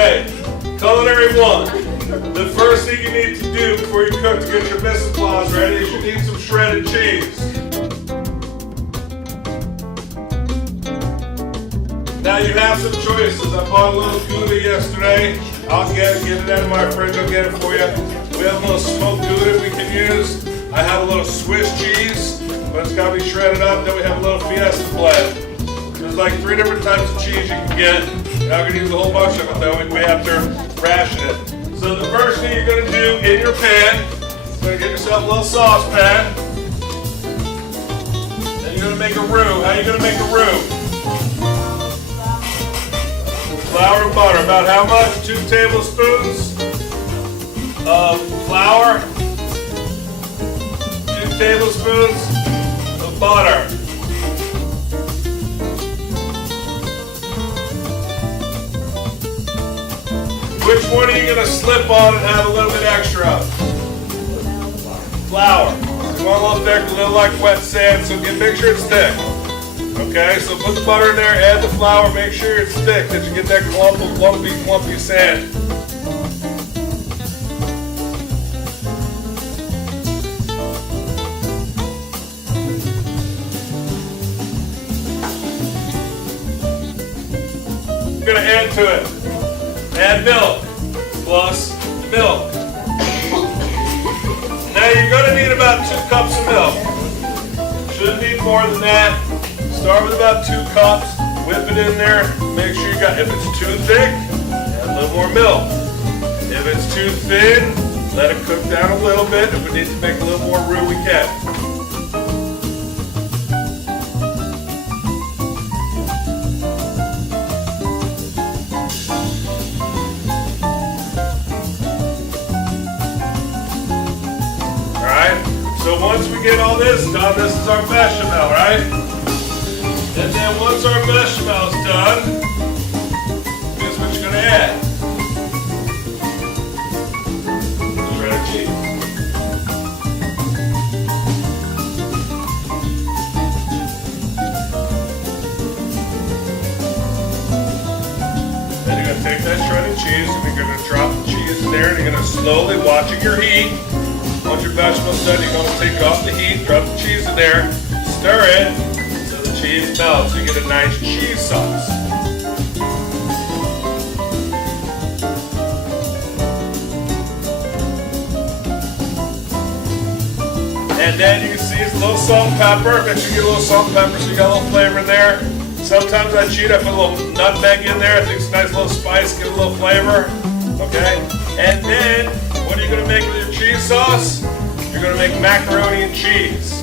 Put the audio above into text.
Okay, Culinary 1. The first thing you need to do before you cook to get your mise en place ready is you need some shredded cheese. Now you have some choices. I bought a little Gouda yesterday. I'll get it out of my fridge. I'll get it for you. We have a little smoked Gouda we can use. I have a little Swiss cheese, but it's got to be shredded up. Then we have a little Fiesta blend. There's like 3 different types of cheese you can get. You're not going to use a whole bunch of it though. We may have to ration it. So the first thing you're going to do in your pan, you're going to get yourself a little saucepan. Then you're going to make a roux. How are you going to make a roux? Flour and butter. About how much? 2 tablespoons of flour. 2 tablespoons of butter. Which one are you going to slip on and have a little bit extra of? Flour. You want a little thick, a little like wet sand, so make sure it's thick. Okay, so put the butter in there, add the flour, make sure it's thick, that you get that clumpy sand. You're going to add to it. Add milk, plus milk. Now you're going to need about 2 cups of milk. Shouldn't need more than that. Start with about 2 cups, whip it in there, make sure you got, if it's too thick, add a little more milk. If it's too thin, let it cook down a little bit. If we need to make a little more roux, we can. So once we get all this done, this is our bechamel, right? And then once our bechamel is done, here's what you're going to add. Shredded cheese. Then you're going to take that shredded cheese and you're going to drop the cheese in there and you're going to slowly, watching your heat. Once your bechamel's done, you're going to take off the heat, drop the cheese in there, stir it so the cheese melts. You get a nice cheese sauce. And then you can see it's a little salt and pepper. Make sure you get a little salt and pepper so you got a little flavor in there. Sometimes I cheat, I put a little nutmeg in there. I think it's a nice little spice, get a little flavor. Okay? And then, what are you going to make with your cheese sauce? You're going to make macaroni and cheese.